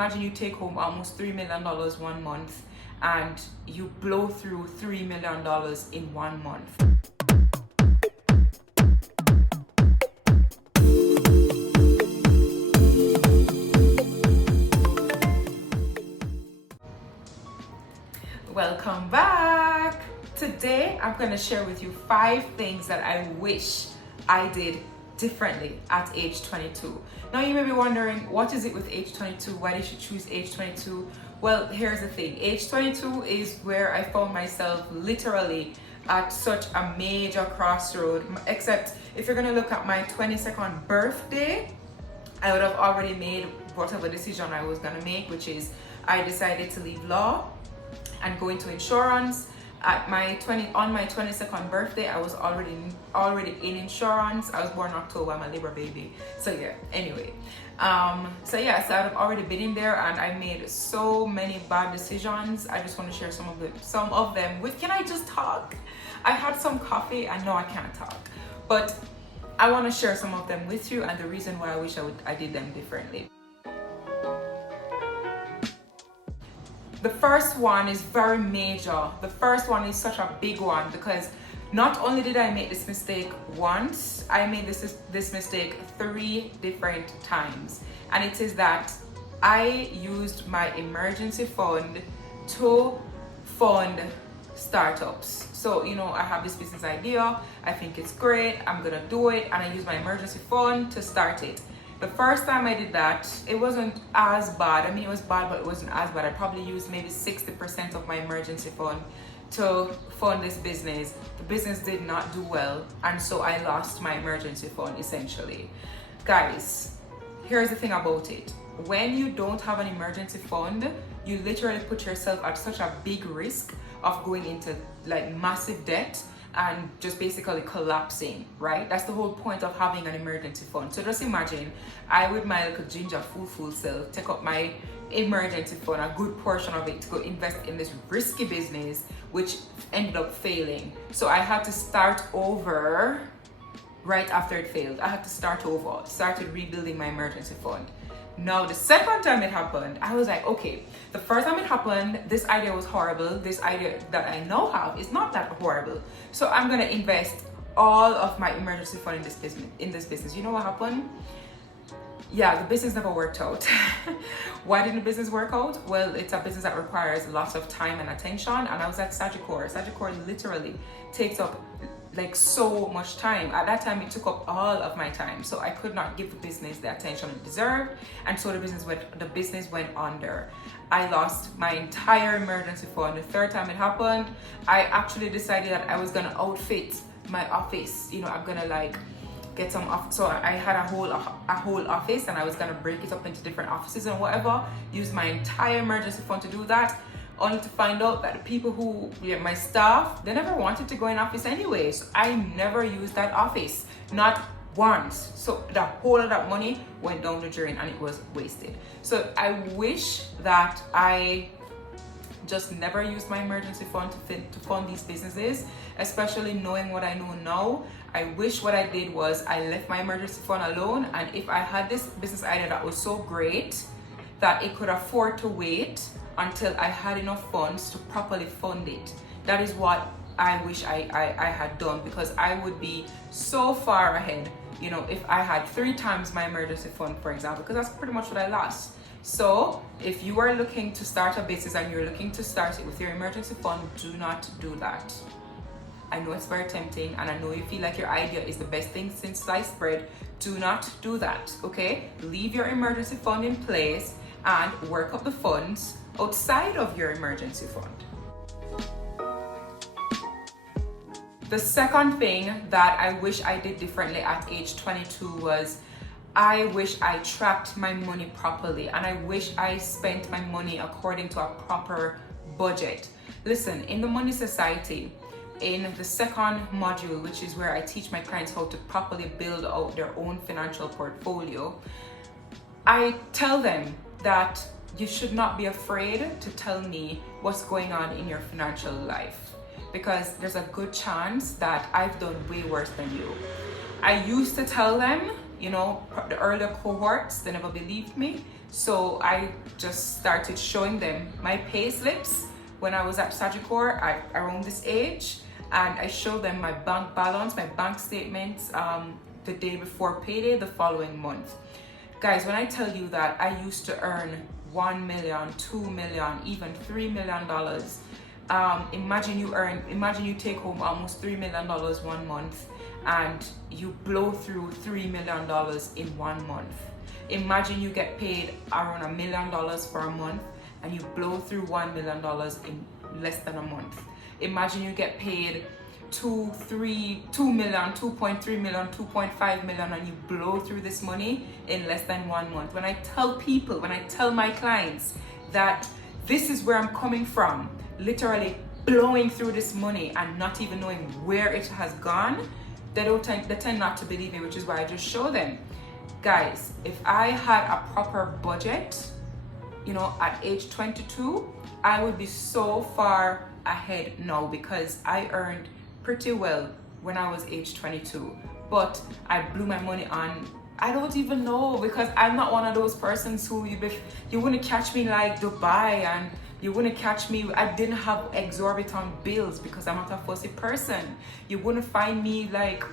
imagine you take home almost $3 million 1 month and you blow through $3 million in 1 month. Welcome back. Today I'm going to share with you 5 things that I wish I did differently at age 22. Now you may be wondering, what is it with age 22? Why did you choose age 22? Well, here's the thing. Age 22 is where I found myself literally at such a major crossroad. Except if you're going to look at my 22nd birthday, I would have already made whatever decision I was going to make, which is I decided to leave law and go into insurance. On my 22nd birthday, I was already in insurance. I was born in October. I'm a Libra baby. So yeah, anyway. So I've already been in there, and I made so many bad decisions. I just want to share some of them with, can I just talk? I had some coffee and now I can't talk. But I want to share some of them with you and the reason why I wish I did them differently. The first one is very major. The first one is such a big one because not only did I make this mistake once, I made this mistake 3 different times. And it is that I used my emergency fund to fund startups. So, I have this business idea, I think it's great, I'm gonna do it, and I use my emergency fund to start it. The first time I did that, it wasn't as bad. I mean, it was bad, but it wasn't as bad. I probably used maybe 60% of my emergency fund to fund this business. The business did not do well, and so I lost my emergency fund essentially. Guys, here's the thing about it. When you don't have an emergency fund, you literally put yourself at such a big risk of going into like massive debt and just basically collapsing, right? That's the whole point of having an emergency fund. So just imagine I, with my little ginger full self, take up my emergency fund, a good portion of it, to go invest in this risky business, which ended up failing. So I had to start over right after it failed. I had to start over, started rebuilding my emergency fund. Now, the second time it happened, I was like, okay, the first time it happened, this idea was horrible. This idea that I now have is not that horrible. So I'm going to invest all of my emergency fund in this business. You know what happened? Yeah, the business never worked out. Why didn't the business work out? Well, it's a business that requires lots of time and attention. And I was at Sagicor. Sagicor literally takes up like so much time. At that time, it took up all of my time. So I could not give the business the attention it deserved. And so the business went under. I lost my entire emergency fund. The third time it happened, I actually decided that I was gonna outfit my office. I'm gonna like get some off. So I had a whole office, and I was gonna break it up into different offices and whatever. Use my entire emergency fund to do that. Only to find out that the people my staff, they never wanted to go in office anyway. So I never used that office, not once. So the whole of that money went down the drain and it was wasted. So I wish that I just never used my emergency fund to fund these businesses, especially knowing what I know now. I wish what I did was I left my emergency fund alone, and if I had this business idea that was so great that it could afford to wait until I had enough funds to properly fund it. That is what I wish I had done, because I would be so far ahead, if I had 3 times my emergency fund, for example, because that's pretty much what I lost. So if you are looking to start a business and you're looking to start it with your emergency fund, do not do that. I know it's very tempting, and I know you feel like your idea is the best thing since sliced bread. Do not do that, okay? Leave your emergency fund in place and work up the funds outside of your emergency fund. The second thing that I wish I did differently at age 22 was I wish I tracked my money properly, and I wish I spent my money according to a proper budget. Listen, in the Money Society, in the second module, which is where I teach my clients how to properly build out their own financial portfolio, I tell them that you should not be afraid to tell me what's going on in your financial life, because there's a good chance that I've done way worse than you. I used to tell them You know, the earlier cohorts, they never believed me. So I just started showing them my pay slips when I was at Sagicor around this age. And I showed them my bank balance, my bank statements the day before payday the following month. Guys, when I tell you that I used to earn $1 million, $2 million, even $3 million, imagine you take home almost $3 million 1 month and you blow through $3 million in 1 month. Imagine you get paid around $1 million for a month and you blow through $1 million in less than a month. Imagine you get paid 2 million, 2.3 million, 2.5 million, and you blow through this money in less than 1 month. When I tell my clients that this is where I'm coming from, literally blowing through this money and not even knowing where it has gone, they tend not to believe me, which is why I just show them. Guys, if I had a proper budget, you know, at age 22, I would be so far ahead now because I earned pretty well when I was age 22, but I blew my money on, I don't even know, because I'm not one of those persons who you wouldn't catch me like Dubai, and you wouldn't catch me, I didn't have exorbitant bills because I'm not a fussy person. You wouldn't find me like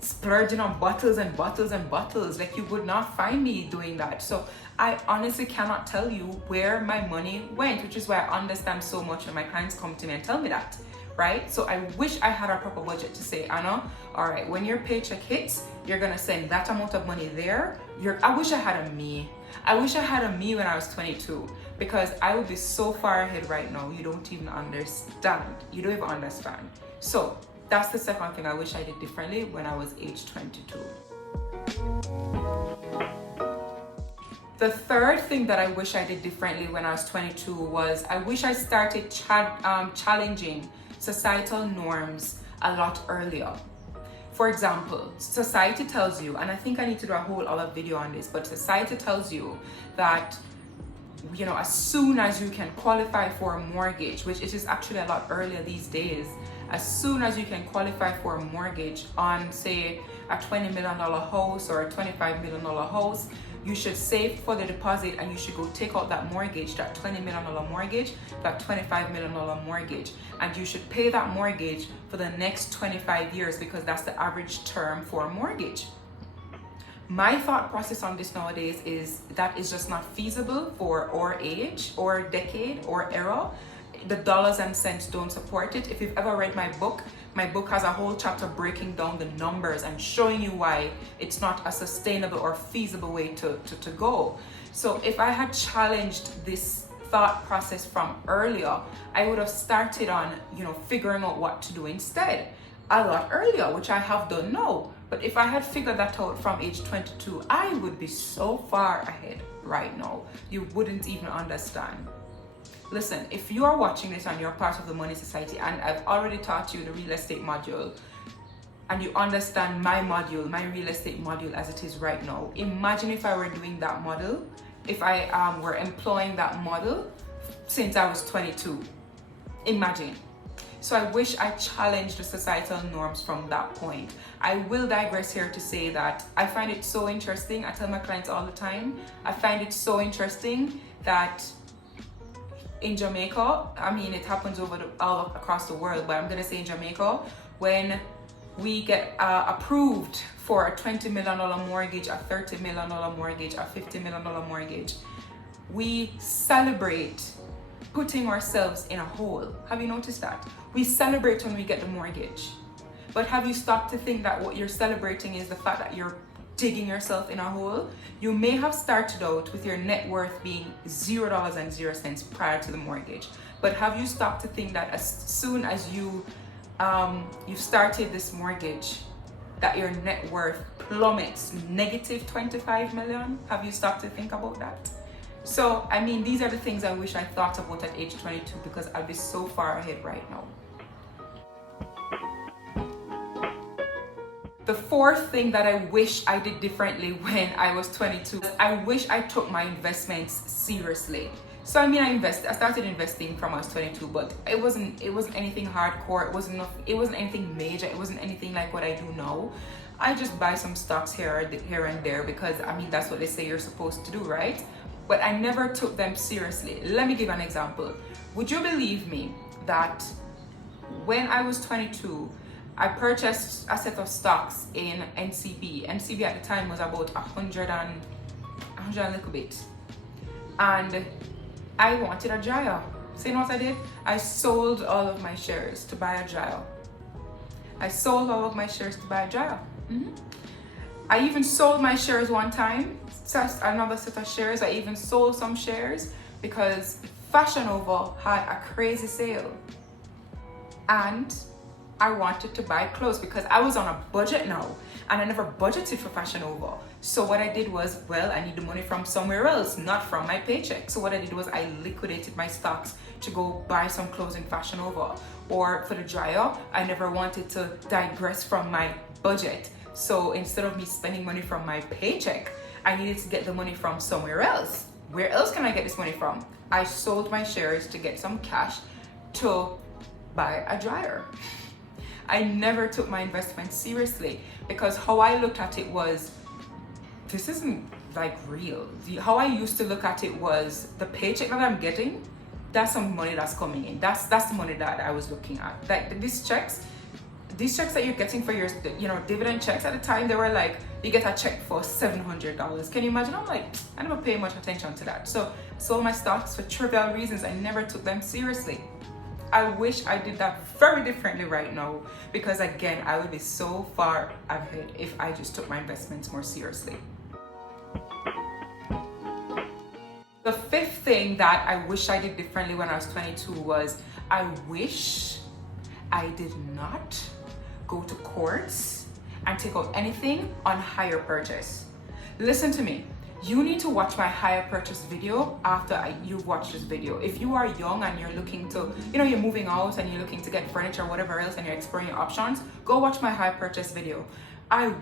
splurging on bottles and bottles and bottles. Like, you would not find me doing that. So I honestly cannot tell you where my money went, which is why I understand so much when my clients come to me and tell me that, right? So I wish I had a proper budget to say, Anna, all right, when your paycheck hits, you're gonna send that amount of money there. I wish I had a me. I wish I had a me when I was 22, because I would be so far ahead right now. You don't even understand. You don't even understand. So that's the second thing I wish I did differently when I was age 22. The third thing that I wish I did differently when I was 22 was I wish I started challenging societal norms a lot earlier. For example, society tells you, and I think I need to do a whole other video on this, but society tells you that, you know, as soon as you can qualify for a mortgage, which it is actually a lot earlier these days, as soon as you can qualify for a mortgage on, say, a $20 million house or a $25 million house, you should save for the deposit and you should go take out that mortgage, that $20 million mortgage, that $25 million mortgage, and you should pay that mortgage for the next 25 years because that's the average term for a mortgage. My thought process on this nowadays is that is just not feasible for our age or decade or era. The dollars and cents don't support it. If you've ever read my book has a whole chapter breaking down the numbers and showing you why it's not a sustainable or feasible way to go. So if I had challenged this thought process from earlier, I would have started on, you know, figuring out what to do instead a lot earlier, which I have done now. But if I had figured that out from age 22, I would be so far ahead right now. You wouldn't even understand. Listen, if you are watching this and you're part of the Money Society, and I've already taught you the real estate module, and you understand my module, my real estate module as it is right now, imagine if I were doing that model, if I were employing that model since I was 22. Imagine. So I wish I challenged the societal norms from that point. I will digress here to say that I find it so interesting. I tell my clients all the time, I find it so interesting that in Jamaica, I mean, it happens all across the world, but I'm gonna say in Jamaica, when we get approved for a $20 million mortgage, a $30 million mortgage, a $50 million mortgage, we celebrate putting ourselves in a hole. Have you noticed that? We celebrate when we get the mortgage. But have you stopped to think that what you're celebrating is the fact that you're digging yourself in a hole? You may have started out with your net worth being $0 prior to the mortgage, but have you stopped to think that as soon as you've started this mortgage, that your net worth plummets negative 25 million? Have you stopped to think about that? So I mean, these are the things I wish I thought about at age 22, because I'd be so far ahead right now. The fourth thing that I wish I did differently when I was 22, I wish I took my investments seriously. So I mean, I started investing from I was 22, but it wasn't anything hardcore. It wasn't anything major. It wasn't anything like what I do now. I just buy some stocks here and there because I mean that's what they say you're supposed to do, right? But I never took them seriously. Let me give an example. Would you believe me that when I was 22, I purchased a set of stocks in NCB. NCB at the time was about 100 and a little bit. And I wanted a gyro. So you know what I did? I sold all of my shares to buy a gyro. I sold all of my shares to buy a gyro. I even sold my shares one time. Just another set of shares. I even sold some shares because Fashion Nova had a crazy sale. And I wanted to buy clothes because I was on a budget now and I never budgeted for Fashion Nova. So what I did was, well, I need the money from somewhere else, not from my paycheck. So what I did was I liquidated my stocks to go buy some clothes in Fashion Nova. Or for the dryer, I never wanted to digress from my budget. So instead of me spending money from my paycheck, I needed to get the money from somewhere else. Where else can I get this money from? I sold my shares to get some cash to buy a dryer. I never took my investment seriously because how I looked at it was, this isn't like real. How I used to look at it was the paycheck that I'm getting, that's some money that's coming in. That's the money that I was looking at. Like these checks that you're getting for your, dividend checks at the time, they were like, you get a check for $700. Can you imagine? I'm like, I never pay much attention to that. So sold my stocks for trivial reasons. I never took them seriously. I wish I did that very differently right now because again, I would be so far ahead if I just took my investments more seriously. The fifth thing that I wish I did differently when I was 22 was I wish I did not go to courts and take out anything on hire purchase. Listen to me. You need to watch my hire purchase video after you watch this video. If you are young and you're looking to, you're moving out and you're looking to get furniture or whatever else and you're exploring your options, go watch my hire purchase video. I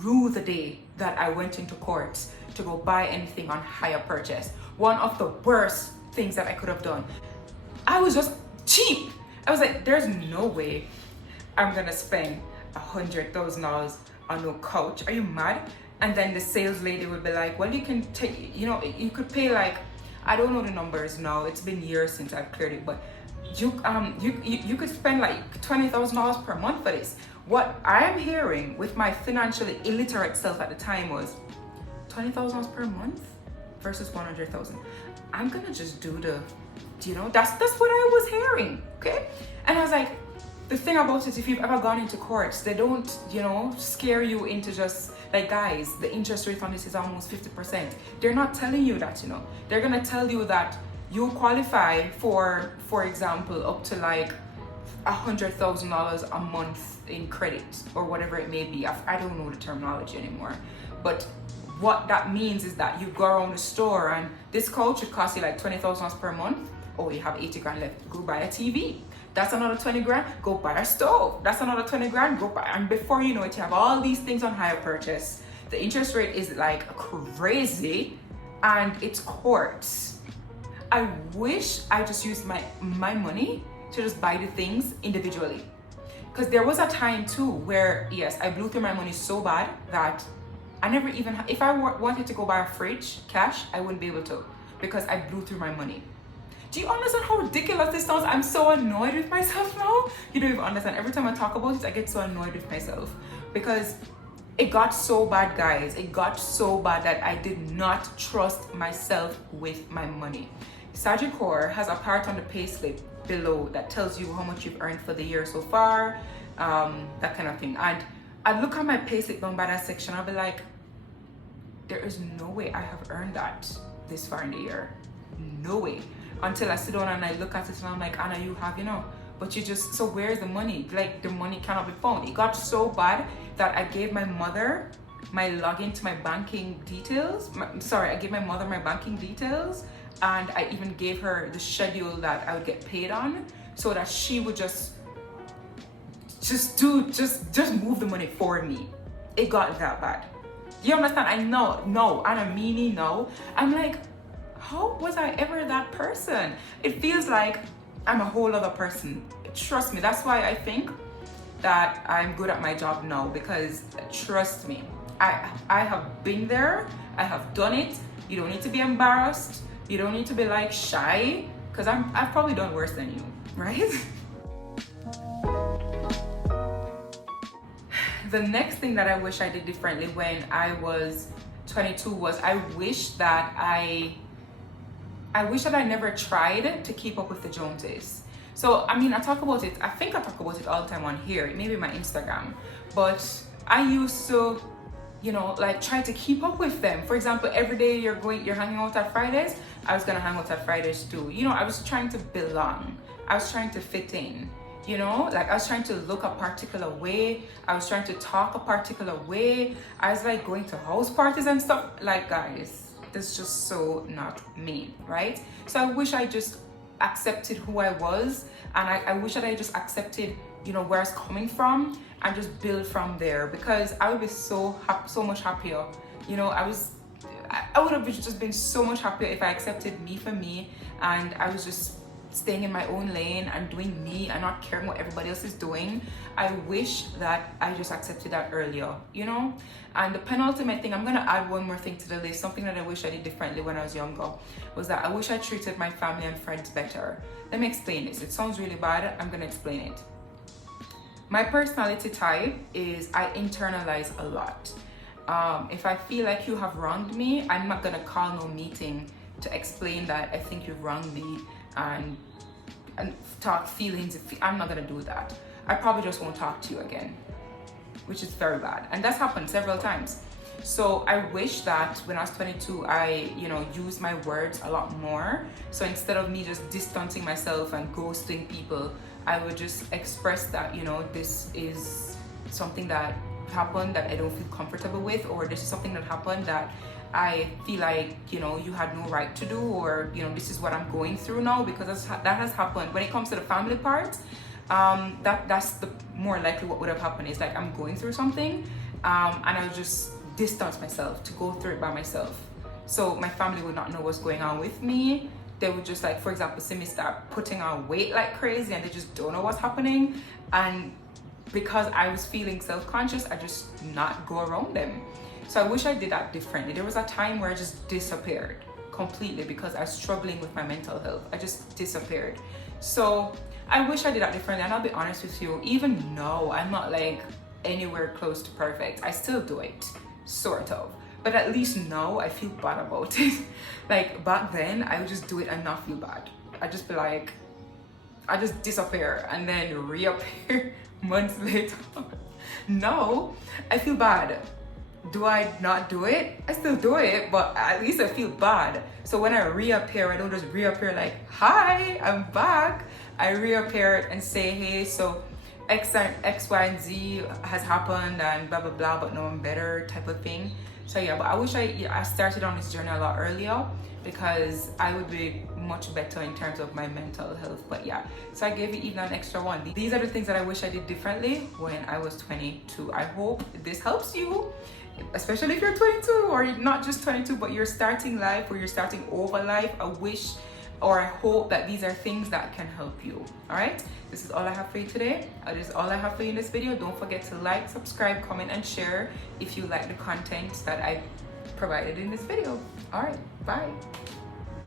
rue the day that I went into court to go buy anything on hire purchase. One of the worst things that I could have done. I was just cheap. I was like, there's no way I'm gonna spend $100,000 on no couch. Are you mad? And then the sales lady would be like, well, you can take, you could pay like, I don't know the numbers now. It's been years since I've cleared it, but you could spend like $20,000 per month for this. What I'm hearing with my financially illiterate self at the time was $20,000 per month versus 100,000. I'm gonna just do that's what I was hearing, okay? And I was like, the thing about it, if you've ever gone into courts, they don't, scare you into just like, guys, the interest rate on this is almost 50%. They're not telling you that, They're gonna tell you that you qualify for example, up to like $100,000 a month in credit or whatever it may be. I don't know the terminology anymore. But what that means is that you go around the store and this couch should cost you like $20,000 per month. Oh, you have 80 grand left. Go buy a TV. That's another 20 grand. Go buy a stove. That's another 20 grand. Go buy. And before you know it, you have all these things on hire purchase. The interest rate is like crazy, and it's courts. I wish I just used my money to just buy the things individually. Because there was a time too where, yes, I blew through my money so bad that I never even, if I wanted to go buy a fridge cash, I wouldn't be able to because I blew through my money. Do you understand how ridiculous this sounds? I'm so annoyed with myself now. You don't even understand. Every time I talk about it, I get so annoyed with myself because it got so bad, guys. It got so bad that I did not trust myself with my money. Sagicor has a part on the payslip below that tells you how much you've earned for the year so far, that kind of thing. And I look at my payslip down by that section, I'll be like, there is no way I have earned that this far in the year. No way. Until I sit down and I look at it and I'm like, Anna, you have, but so where's the money? Like, the money cannot be found. It got so bad that I gave my mother my login to my banking details. I gave my mother my banking details, and I even gave her the schedule that I would get paid on so that she would just move the money for me. It got that bad. You understand? I know, no, and a meanie, no. I'm like, how was I ever that person? It feels like I'm a whole other person. Trust me, that's why I think that I'm good at my job now, because trust me, I have been there, I have done it. You don't need to be embarrassed. You don't need to be like shy, because I've probably done worse than you, right? The next thing that I wish I did differently when I was 22 was I wish that I never tried to keep up with the Joneses. So, I mean, I talk about it, I think I talk about it all the time on here, maybe my Instagram, but I used to, you know, like try to keep up with them. For example, every day you're hanging out at Fridays, I was gonna hang out at Fridays too. You know, I was trying to belong. I was trying to fit in. You know, like I was trying to look a particular way. I was trying to talk a particular way. I was like going to house parties and stuff. Like, guys, that's just so not me, right? So I wish I just accepted who I was, and I wish that I just accepted, you know, where I was coming from, and just build from there, because I would be so much happier. You know, I would have just been so much happier if I accepted me for me, and I was just staying in my own lane and doing me and not caring what everybody else is doing. I wish that I just accepted that earlier, you know? And the penultimate thing, I'm gonna add one more thing to the list, something that I wish I did differently when I was younger, was that I wish I treated my family and friends better. Let me explain this. It sounds really bad, I'm gonna explain it. My personality type is I internalize a lot. If I feel like you have wronged me, I'm not gonna call no meeting to explain that I think you've wronged me and talk feelings. I'm not gonna do that. I probably just won't talk to you again, which is very bad, and that's happened several times. So I wish that when I was 22, I, you know, used my words a lot more. So instead of me just distancing myself and ghosting people, I would just express that, you know, this is something that happened that I don't feel comfortable with, or this is something that happened that I feel like, you know, you had no right to do, or, you know, this is what I'm going through now, because that has happened. When it comes to the family part, that's the more likely what would have happened, is like I'm going through something, and I'll just distance myself to go through it by myself. So my family would not know what's going on with me. They would just, like, for example, see me start putting on weight like crazy, and they just don't know what's happening. And because I was feeling self-conscious, I just not go around them. So I wish I did that differently. There was a time where I just disappeared completely because I was struggling with my mental health. I just disappeared. So I wish I did that differently. And I'll be honest with you, even now, I'm not like anywhere close to perfect. I still do it, sort of. But at least now I feel bad about it. Like back then, I would just do it and not feel bad. I'd just be like, I just disappear and then reappear months later. No, I feel bad. Do I not do it? I still do it, but at least I feel bad. So when I reappear, I don't just reappear like, hi, I'm back. I reappear and say, hey, so X, Y, and Z has happened and blah, blah, blah, but no, I'm better type of thing. So yeah, but I wish I started on this journey a lot earlier, because I would be much better in terms of my mental health. But yeah, so I gave you even an extra one. These are the things that I wish I did differently when I was 22. I hope this helps you, especially if you're 22, or not just 22, but you're starting life, or you're starting over life. I wish, or I hope that these are things that can help you. All right, this is all I have for you today. This is all I have for you in this video. Don't forget to like, subscribe, comment, and share if you like the content that I provided in this video. All right, bye.